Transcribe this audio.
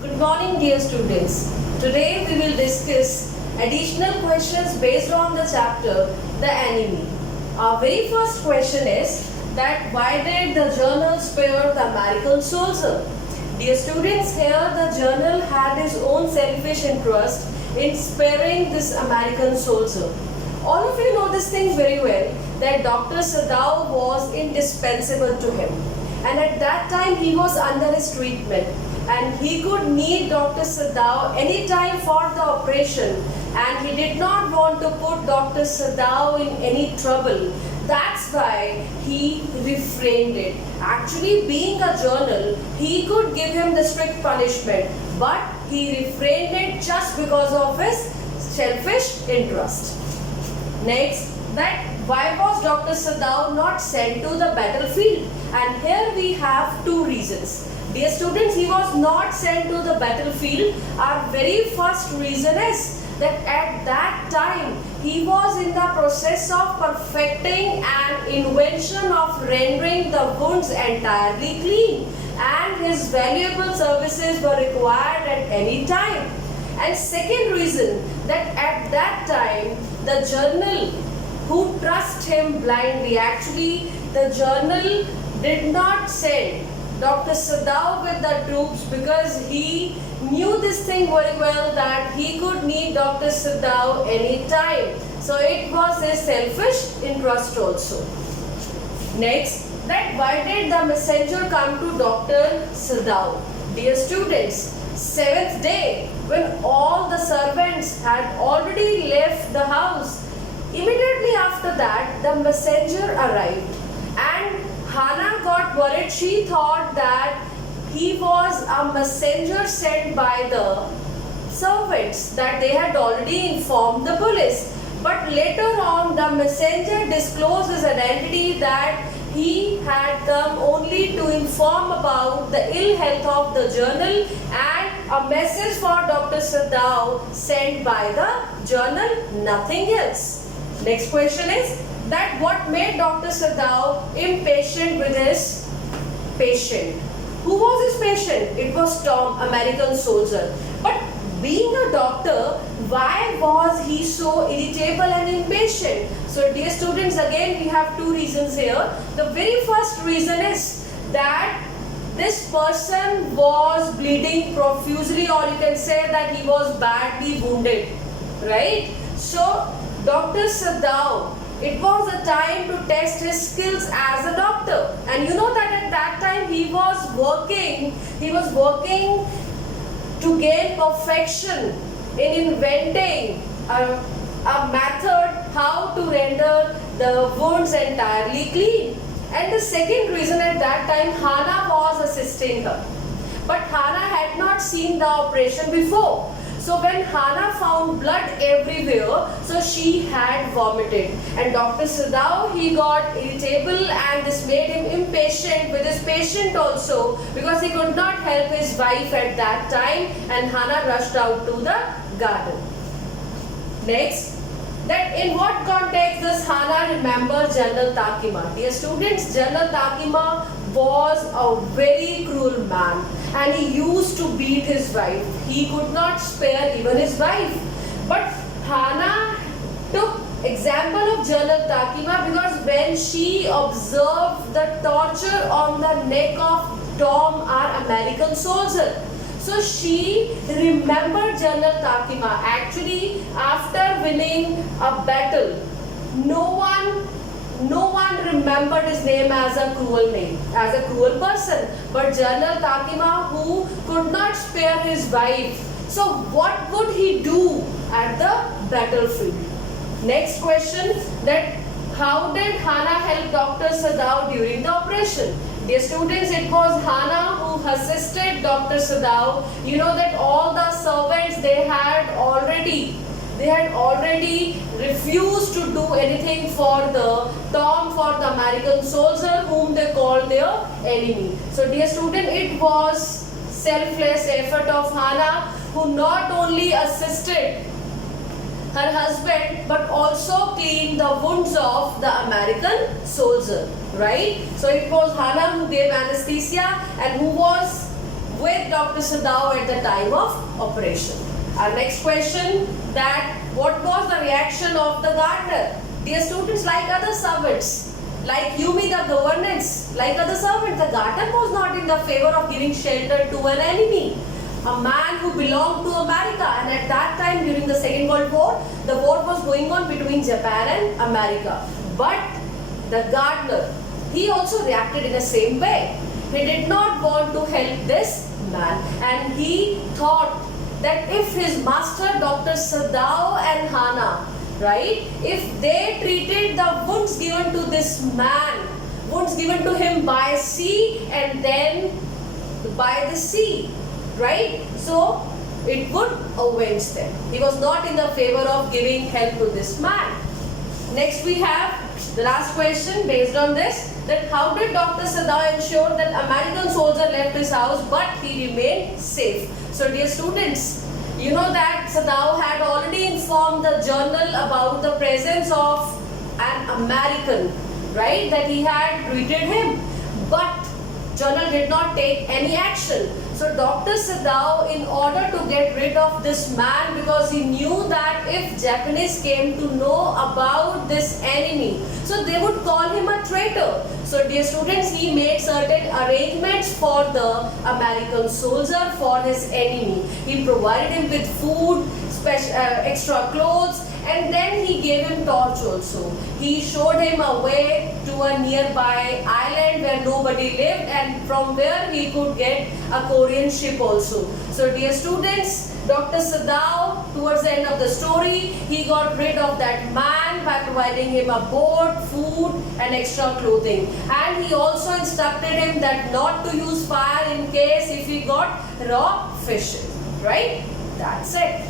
Good morning, dear students. Today we will discuss additional questions based on the chapter The Enemy. Our very first question is that why did the journal spare the American soldier? Dear students, here the journal had his own selfish interest in sparing this American soldier. All of you know this thing very well, that Dr. Sadao was indispensable to him. And at that time he was under his treatment. And he could need Dr. Sadao anytime for the operation, and he did not want to put Dr. Sadao in any trouble. That's why he refrained it. Actually, being a journal, he could give him the strict punishment, but he refrained it just because of his selfish interest. Next, that why was Dr. Sadao not sent to the battlefield? And here we have two reasons. Dear students, he was not sent to the battlefield. Our very first reason is that at that time he was in the process of perfecting an invention of rendering the wounds entirely clean, and his valuable services were required at any time. And second reason, that at that time the journal who trust him blindly, actually the journal did not send Dr. Sadao with the troops because he knew this thing very well, that he could need Dr. Sadao any time. So it was his selfish interest also. Next, that why did the messenger come to Dr. Sadao? Dear students, seventh day, when all the servants had already left the house, immediately after that the messenger arrived, and Hannah got worried. She thought that he was a messenger sent by the servants, that they had already informed the police. But later on the messenger disclosed his identity, that he had come only to inform about the ill health of the journal and a message for Dr. Sadao sent by the journal, nothing else. Next question is that what made Dr. Sadao impatient with his patient? Who was his patient? It was Tom, American soldier. But being a doctor, why was he so irritable and impatient? So dear students, again we have two reasons here. The very first reason is that this person was bleeding profusely, or you can say that he was badly wounded, right? So Dr. Sadao, it was a time to test his skills as a doctor, and you know that at that time he was working to gain perfection in inventing a method how to render the wounds entirely clean. And the second reason, at that time Hannah was assisting her, but Hannah had not seen the operation before. So when Hannah found blood everywhere, so she had vomited, and Dr. Sadao, he got irritable, and this made him impatient with his patient also, because he could not help his wife at that time, and Hannah rushed out to the garden. Next, that in what context does Hannah remember General Takima? Dear students, General Takima was a very cruel man, and he used to beat his wife. He could not spare even his wife. But Hannah took example of General Takima because when she observed the torture on the neck of Tom, our American soldier, so she remembered General Takima. Actually, after winning a battle, no one remembered his name as a cruel person, but General Takima, who could not spare his wife. So what would he do at the battlefield? Next question, that how did Hannah help Dr. Sadao during the operation? Dear students, it was Hannah who assisted Dr. Sadao. You know that all the servants, they had already refused to do anything for the Tom, for the American soldier whom they called their enemy. So dear student, it was selfless effort of Hannah, who not only assisted her husband but also cleaned the wounds of the American soldier, right? So it was Hannah who gave anesthesia and who was with Dr. Sadao at the time of operation. Our next question, that what was the reaction of the gardener? Dear students, like other servants, like you meet the governance, like other servants, the gardener was not in the favor of giving shelter to an enemy. A man who belonged to America, and at that time during the Second World War, the war was going on between Japan and America. But the gardener, he also reacted in the same way. He did not want to help this man, and he thought that if his master Dr. Sadao and Hana, right, if they treated the wounds given to this man, wounds given to him by sea and then by the sea, right, so it would avenge them. He was not in the favor of giving help to this man. Next we have the last question based on this, that how did Dr. Sadao ensure that American soldier left his house but he remained safe? So dear students, you know that Sadao had already informed the journal about the presence of an American, right, that he had greeted him, but journal did not take any action. So Dr. Sadao, in order to get rid of this man, because he knew that if Japanese came to know about this enemy, so they would call him a traitor. So dear students, he made certain arrangements for the American soldier, for his enemy. He provided him with food, extra clothes, and then he gave him torch also. He showed him a way to a nearby island where nobody lived, and from where he could get a Korean ship also. So dear students, Dr. Sadao, towards the end of the story, he got rid of that man by providing him a boat, food and extra clothing. And he also instructed him that not to use fire in case if he got raw fish. Right? That's it.